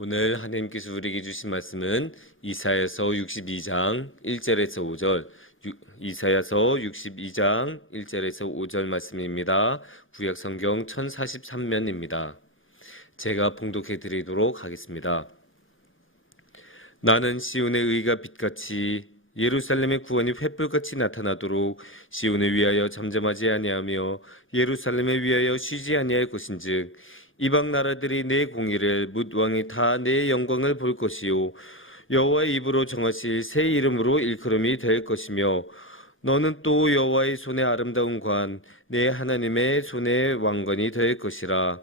오늘 하나님께서 우리에게 주신 말씀은 이사야서 62장 1절에서 5절, 이사야서 62장 1절에서 5절 말씀입니다. 구약성경 1043면입니다. 제가 봉독해 드리도록 하겠습니다. 나는 시온의 의가 빛같이 예루살렘의 구원이 횃불같이 나타나도록 시온을 위하여 잠잠하지 아니하며 예루살렘을 위하여 쉬지 아니할 것인즉 이방 나라들이 내 공의를 뭇 왕이 다 내 영광을 볼 것이요 여호와의 입으로 정하실 새 이름으로 일컬음이 될 것이며 너는 또 여호와의 손의 아름다운 관 내 하나님의 손의 왕관이 될 것이라.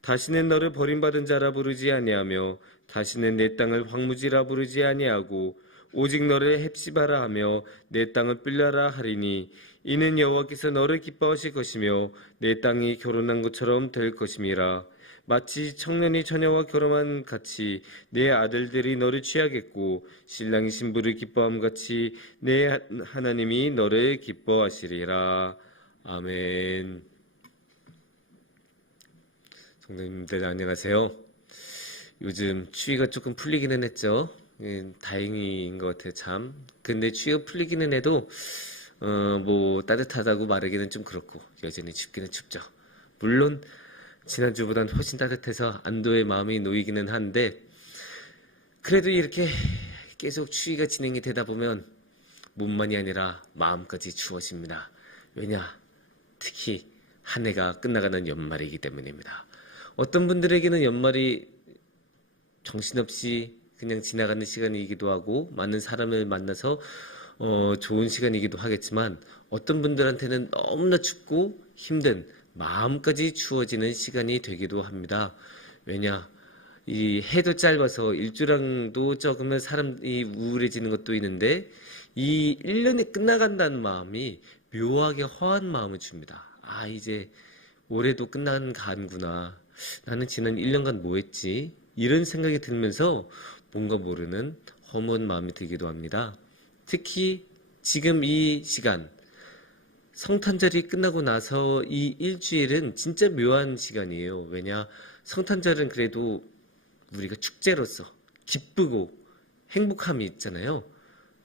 다시는 너를 버림받은 자라 부르지 아니하며 다시는 내 땅을 황무지라 부르지 아니하고 오직 너를 헵시바라 하며 내 땅을 빌라라 하리니 이는 여호와께서 너를 기뻐하실 것이며 내 땅이 결혼한 것처럼 될 것임이라. 마치 청년이 처녀와 결혼한 같이 내 아들들이 너를 취하겠고 신랑이 신부를 기뻐함 같이 내 하나님이 너를 기뻐하시리라. 아멘. 성도님들 안녕하세요. 요즘 추위가 조금 풀리기는 했죠. 다행인 것 같아요, 참. 근데 추위가 풀리기는 해도 뭐 따뜻하다고 말하기는 좀 그렇고 여전히 춥기는 춥죠. 물론 지난주보단 훨씬 따뜻해서 안도의 마음이 놓이기는 한데 그래도 이렇게 계속 추위가 진행이 되다 보면 몸만이 아니라 마음까지 추워집니다. 왜냐? 특히 한 해가 끝나가는 연말이기 때문입니다. 어떤 분들에게는 연말이 정신없이 그냥 지나가는 시간이기도 하고 많은 사람을 만나서 좋은 시간이기도 하겠지만 어떤 분들한테는 너무나 춥고 힘든 마음까지 추워지는 시간이 되기도 합니다. 왜냐? 이 해도 짧아서 일주량도 적으면 사람이 우울해지는 것도 있는데 이 1년이 끝나간다는 마음이 묘하게 허한 마음을 줍니다. 아, 이제 올해도 끝나간구나. 나는 지난 1년간 뭐 했지? 이런 생각이 들면서 뭔가 모르는 허무한 마음이 들기도 합니다. 특히 지금 이 시간 성탄절이 끝나고 나서 이 일주일은 진짜 묘한 시간이에요. 왜냐? 성탄절은 그래도 우리가 축제로서 기쁘고 행복함이 있잖아요.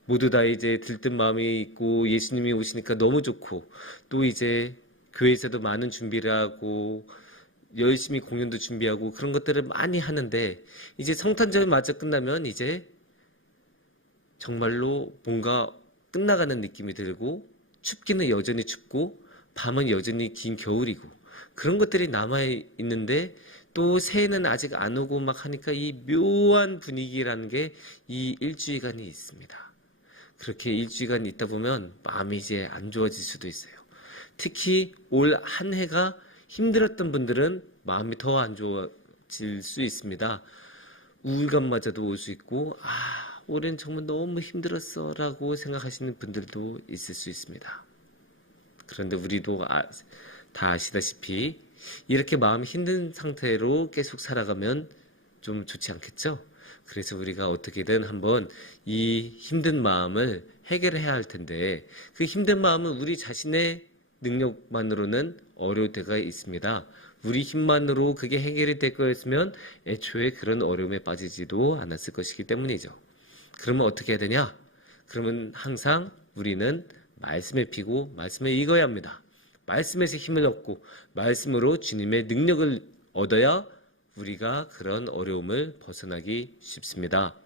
모두 다 이제 들뜬 마음이 있고 예수님이 오시니까 너무 좋고 또 이제 교회에서도 많은 준비를 하고 열심히 공연도 준비하고 그런 것들을 많이 하는데 이제 성탄절 마저 끝나면 이제 정말로 뭔가 끝나가는 느낌이 들고 춥기는 여전히 춥고 밤은 여전히 긴 겨울이고 그런 것들이 남아있는데 또 새해는 아직 안 오고 막 하니까 이 묘한 분위기라는 게 이 일주일간이 있습니다. 그렇게 일주일간 있다 보면 마음이 이제 안 좋아질 수도 있어요. 특히 올 한 해가 힘들었던 분들은 마음이 더 안 좋아질 수 있습니다. 우울감마저도 올 수 있고 올해는 정말 너무 힘들었어 라고 생각하시는 분들도 있을 수 있습니다. 그런데 우리도 다 아시다시피 이렇게 마음이 힘든 상태로 계속 살아가면 좀 좋지 않겠죠? 그래서 우리가 어떻게든 한번 이 힘든 마음을 해결해야 할 텐데 그 힘든 마음은 우리 자신의 능력만으로는 어려울 때가 있습니다. 우리 힘만으로 그게 해결이 될 거였으면 애초에 그런 어려움에 빠지지도 않았을 것이기 때문이죠. 그러면 어떻게 해야 되냐? 그러면 항상 우리는 말씀에 피고 말씀에 익어야 합니다. 말씀에서 힘을 얻고 말씀으로 주님의 능력을 얻어야 우리가 그런 어려움을 벗어나기 쉽습니다.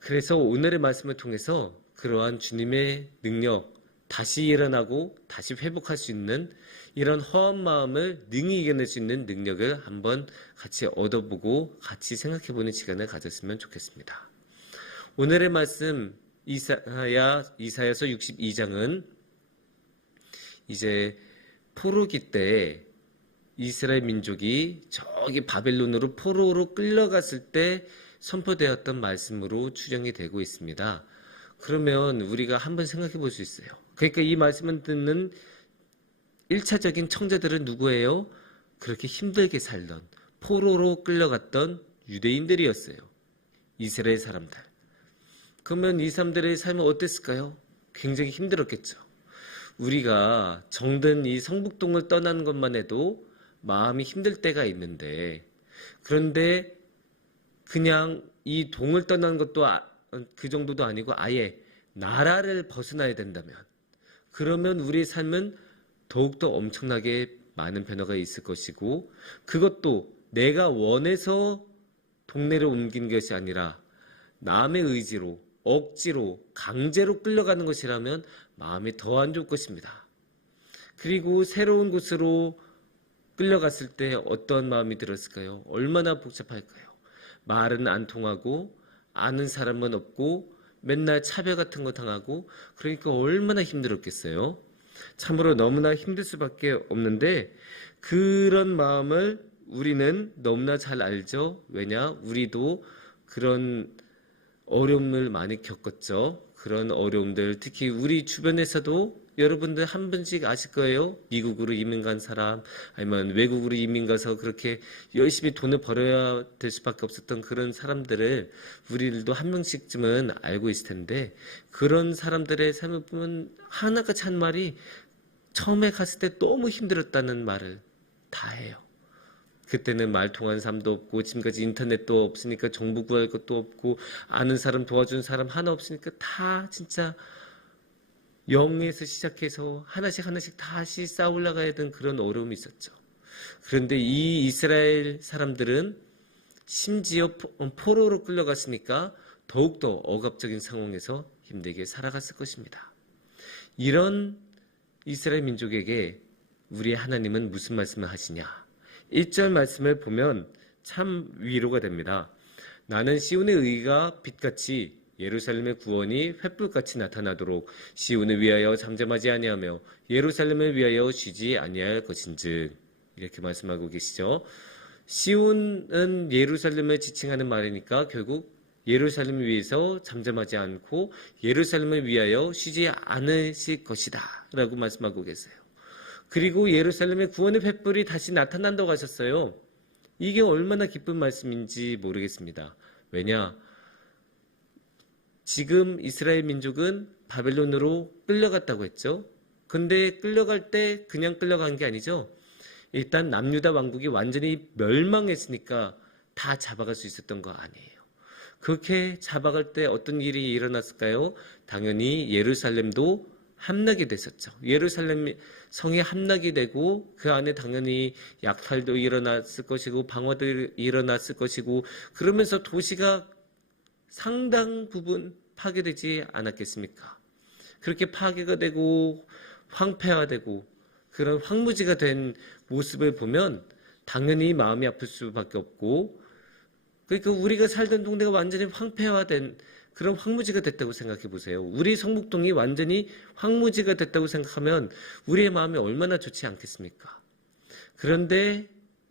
그래서 오늘의 말씀을 통해서 그러한 주님의 능력, 다시 일어나고 다시 회복할 수 있는 이런 허한 마음을 능히 이겨낼 수 있는 능력을 한번 같이 얻어보고 같이 생각해보는 시간을 가졌으면 좋겠습니다. 오늘의 말씀 이사야서 62장은 이제 포로기 때 이스라엘 민족이 저기 바벨론으로 포로로 끌려갔을 때 선포되었던 말씀으로 추정이 되고 있습니다. 그러면 우리가 한번 생각해 볼 수 있어요. 그러니까 이 말씀을 듣는 1차적인 청자들은 누구예요? 그렇게 힘들게 살던 포로로 끌려갔던 유대인들이었어요. 이스라엘 사람들. 그러면 이 사람들의 삶은 어땠을까요? 굉장히 힘들었겠죠. 우리가 정든 이 성북동을 떠나는 것만 해도 마음이 힘들 때가 있는데 그런데 그냥 이 동을 떠난 것도 그 정도도 아니고 아예 나라를 벗어나야 된다면, 그러면 우리의 삶은 더욱더 엄청나게 많은 변화가 있을 것이고, 그것도 내가 원해서 동네를 옮긴 것이 아니라 남의 의지로, 억지로, 강제로 끌려가는 것이라면 마음이 더 안 좋을 것입니다. 그리고 새로운 곳으로 끌려갔을 때 어떤 마음이 들었을까요? 얼마나 복잡할까요? 말은 안 통하고 아는 사람은 없고 맨날 차별 같은 거 당하고, 그러니까 얼마나 힘들었겠어요. 참으로 너무나 힘들 수밖에 없는데, 그런 마음을 우리는 너무나 잘 알죠. 왜냐? 우리도 그런 어려움을 많이 겪었죠. 그런 어려움들, 특히 우리 주변에서도 여러분들 한 분씩 아실 거예요. 미국으로 이민 간 사람, 아니면 외국으로 이민 가서 그렇게 열심히 돈을 벌어야 될 수밖에 없었던 그런 사람들을 우리들도 한 명씩쯤은 알고 있을 텐데, 그런 사람들의 삶을 보면 하나같이 한 말이 처음에 갔을 때 너무 힘들었다는 말을 다 해요. 그때는 말 통하는 사람도 없고, 지금까지 인터넷도 없으니까 정보 구할 것도 없고, 아는 사람 도와주는 사람 하나 없으니까 다 진짜 0에서 시작해서 하나씩 다시 쌓아 올라가야 되는 그런 어려움이 있었죠. 그런데 이 이스라엘 사람들은 심지어 포로로 끌려갔으니까 더욱더 억압적인 상황에서 힘들게 살아갔을 것입니다. 이런 이스라엘 민족에게 우리 하나님은 무슨 말씀을 하시냐? 1절 말씀을 보면 참 위로가 됩니다. 나는 시온의 의가 빛같이 예루살렘의 구원이 횃불같이 나타나도록 시온을 위하여 잠잠하지 아니하며 예루살렘을 위하여 쉬지 아니할 것인즉, 이렇게 말씀하고 계시죠. 시온은 예루살렘을 지칭하는 말이니까 결국 예루살렘을 위해서 잠잠하지 않고 예루살렘을 위하여 쉬지 않으실 것이다 라고 말씀하고 계세요. 그리고 예루살렘의 구원의 횃불이 다시 나타난다고 하셨어요. 이게 얼마나 기쁜 말씀인지 모르겠습니다. 왜냐? 지금 이스라엘 민족은 바벨론으로 끌려갔다고 했죠. 근데 끌려갈 때 그냥 끌려간 게 아니죠. 일단 남유다 왕국이 완전히 멸망했으니까 다 잡아갈 수 있었던 거 아니에요. 그렇게 잡아갈 때 어떤 일이 일어났을까요? 당연히 예루살렘도 함락이 됐었죠. 예루살렘 성이 함락이 되고 그 안에 당연히 약탈도 일어났을 것이고 방화도 일어났을 것이고, 그러면서 도시가 상당 부분 파괴되지 않았겠습니까? 그렇게 파괴가 되고 황폐화되고 그런 황무지가 된 모습을 보면 당연히 마음이 아플 수밖에 없고, 그러니까 우리가 살던 동네가 완전히 황폐화된 그런 황무지가 됐다고 생각해 보세요. 우리 성북동이 완전히 황무지가 됐다고 생각하면 우리의 마음이 얼마나 좋지 않겠습니까? 그런데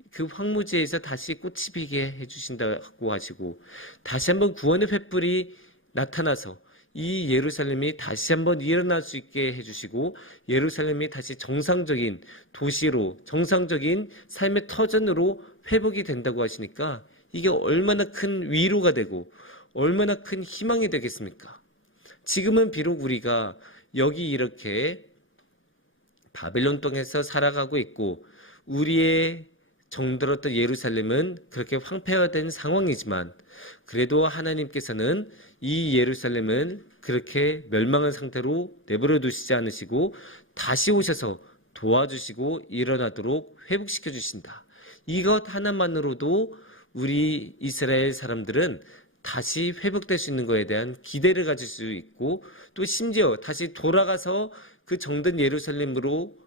그 황무지에서 다시 꽃이 피게 해주신다고 하시고, 다시 한번 구원의 횃불이 나타나서 이 예루살렘이 다시 한번 일어날 수 있게 해주시고, 예루살렘이 다시 정상적인 도시로, 정상적인 삶의 터전으로 회복이 된다고 하시니까 이게 얼마나 큰 위로가 되고 얼마나 큰 희망이 되겠습니까? 지금은 비록 우리가 여기 이렇게 바벨론 땅에서 살아가고 있고 우리의 정들었던 예루살렘은 그렇게 황폐화된 상황이지만, 그래도 하나님께서는 이 예루살렘은 그렇게 멸망한 상태로 내버려 두시지 않으시고 다시 오셔서 도와주시고 일어나도록 회복시켜 주신다. 이것 하나만으로도 우리 이스라엘 사람들은 다시 회복될 수 있는 것에 대한 기대를 가질 수 있고, 또 심지어 다시 돌아가서 그 정든 예루살렘으로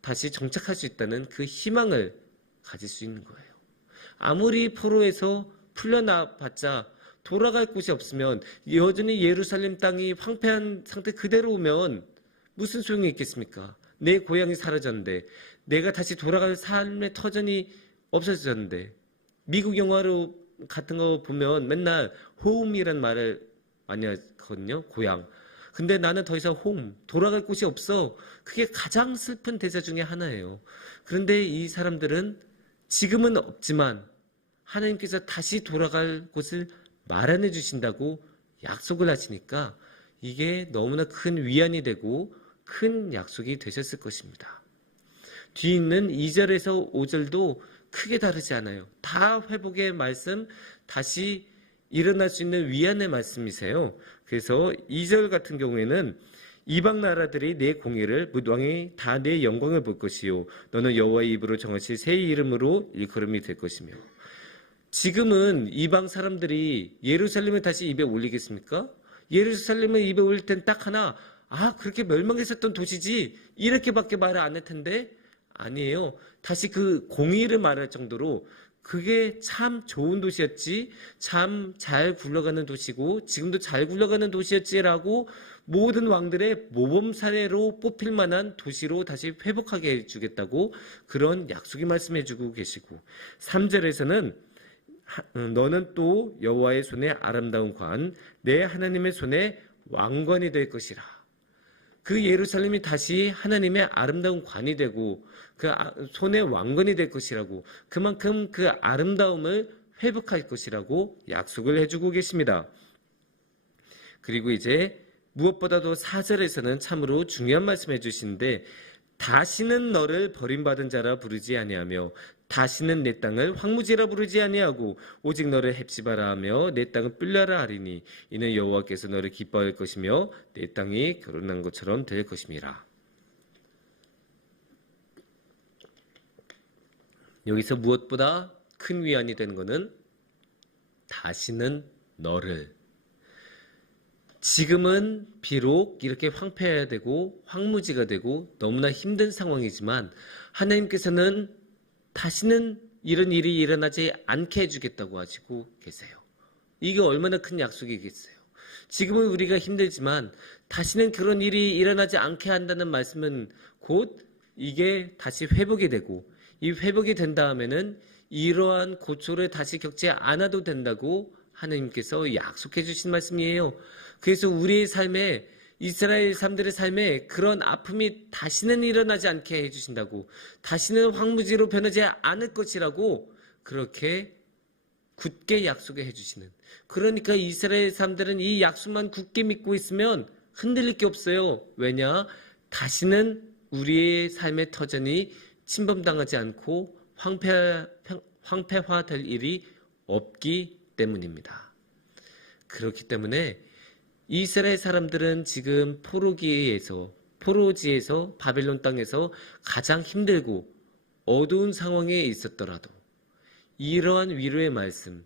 다시 정착할 수 있다는 그 희망을 가질 수 있는 거예요. 아무리 포로에서 풀려나봤자 돌아갈 곳이 없으면, 여전히 예루살렘 땅이 황폐한 상태 그대로 오면 무슨 소용이 있겠습니까? 내 고향이 사라졌는데, 내가 다시 돌아갈 삶의 터전이 없어졌는데, 미국 영화로 같은 거 보면 맨날 홈이란 말을 많이 하거든요. 고향. 근데 나는 더 이상 돌아갈 곳이 없어. 그게 가장 슬픈 대사 중에 하나예요. 그런데 이 사람들은 지금은 없지만 하나님께서 다시 돌아갈 곳을 마련해 주신다고 약속을 하시니까 이게 너무나 큰 위안이 되고 큰 약속이 되셨을 것입니다. 뒤에 있는 2절에서 5절도 크게 다르지 않아요. 다 회복의 말씀, 다시 일어날 수 있는 위안의 말씀이세요. 그래서 2절 같은 경우에는 이방 나라들이 내 공의를 뭇 왕이 다 내 영광을 볼 것이요 너는 여호와의 입으로 정하실 새 이름으로 일컬음이 될 것이며. 지금은 이방 사람들이 예루살렘을 다시 입에 올리겠습니까? 예루살렘을 입에 올릴 땐 딱 하나, 그렇게 멸망했었던 도시지 이렇게밖에 말을 안 할 텐데, 아니에요. 다시 그 공의를 말할 정도로 그게 참 좋은 도시였지, 참 잘 굴러가는 도시고 지금도 잘 굴러가는 도시였지라고 모든 왕들의 모범 사례로 뽑힐 만한 도시로 다시 회복하게 해주겠다고 그런 약속이 말씀해주고 계시고, 3절에서는 너는 또 여호와의 손에 아름다운 관, 내 하나님의 손에 왕관이 될 것이라. 그 예루살렘이 다시 하나님의 아름다운 관이 되고 그 손에 왕관이 될 것이라고, 그만큼 그 아름다움을 회복할 것이라고 약속을 해주고 계십니다. 그리고 이제 무엇보다도 4절에서는 참으로 중요한 말씀 해주시는데, 다시는 너를 버림받은 자라 부르지 아니하며 다시는 내 땅을 황무지라 부르지 아니하고 오직 너를 헵시바라 하며 내 땅을 뿔라라 하리니 이는 여호와께서 너를 기뻐할 것이며 내 땅이 결혼한 것처럼 될 것임이라. 여기서 무엇보다 큰 위안이 되는 것은 다시는 너를, 지금은 비록 이렇게 황폐해야 되고 황무지가 되고 너무나 힘든 상황이지만 하나님께서는 다시는 이런 일이 일어나지 않게 해주겠다고 하시고 계세요. 이게 얼마나 큰 약속이겠어요. 지금은 우리가 힘들지만 다시는 그런 일이 일어나지 않게 한다는 말씀은 곧 이게 다시 회복이 되고, 이 회복이 된 다음에는 이러한 고초를 다시 겪지 않아도 된다고 하나님께서 약속해 주신 말씀이에요. 그래서 우리의 삶에, 이스라엘 사람들의 삶에 그런 아픔이 다시는 일어나지 않게 해주신다고, 다시는 황무지로 변하지 않을 것이라고 그렇게 굳게 약속해 해주시는, 그러니까 이스라엘 사람들은 이 약속만 굳게 믿고 있으면 흔들릴 게 없어요. 왜냐? 다시는 우리의 삶의 터전이 침범당하지 않고 황폐화될 일이 없기 때문입니다. 그렇기 때문에 이스라엘 사람들은 지금 포로지에서 바벨론 땅에서 가장 힘들고 어두운 상황에 있었더라도 이러한 위로의 말씀,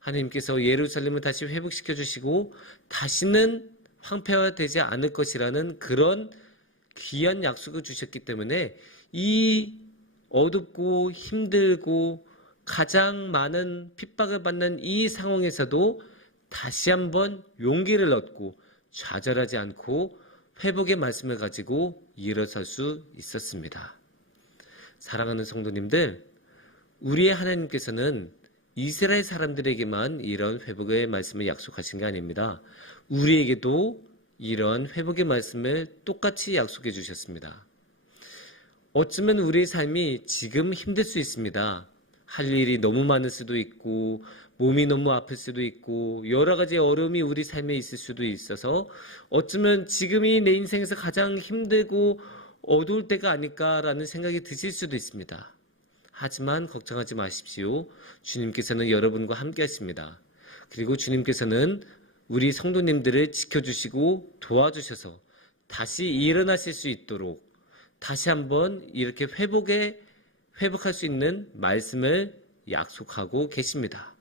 하나님께서 예루살렘을 다시 회복시켜 주시고 다시는 황폐화되지 않을 것이라는 그런 귀한 약속을 주셨기 때문에 이 어둡고 힘들고 가장 많은 핍박을 받는 이 상황에서도 다시 한번 용기를 얻고 좌절하지 않고 회복의 말씀을 가지고 일어설 수 있었습니다. 사랑하는 성도님들, 우리의 하나님께서는 이스라엘 사람들에게만 이런 회복의 말씀을 약속하신 게 아닙니다. 우리에게도 이런 회복의 말씀을 똑같이 약속해 주셨습니다. 어쩌면 우리의 삶이 지금 힘들 수 있습니다. 할 일이 너무 많을 수도 있고 몸이 너무 아플 수도 있고 여러 가지 어려움이 우리 삶에 있을 수도 있어서 어쩌면 지금이 내 인생에서 가장 힘들고 어두울 때가 아닐까라는 생각이 드실 수도 있습니다. 하지만 걱정하지 마십시오. 주님께서는 여러분과 함께 하십니다. 그리고 주님께서는 우리 성도님들을 지켜주시고 도와주셔서 다시 일어나실 수 있도록 다시 한번 이렇게 회복할 수 있는 말씀을 약속하고 계십니다.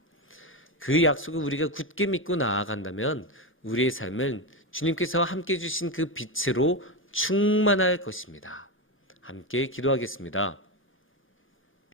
그 약속을 우리가 굳게 믿고 나아간다면 우리의 삶은 주님께서 함께 주신 그 빛으로 충만할 것입니다. 함께 기도하겠습니다.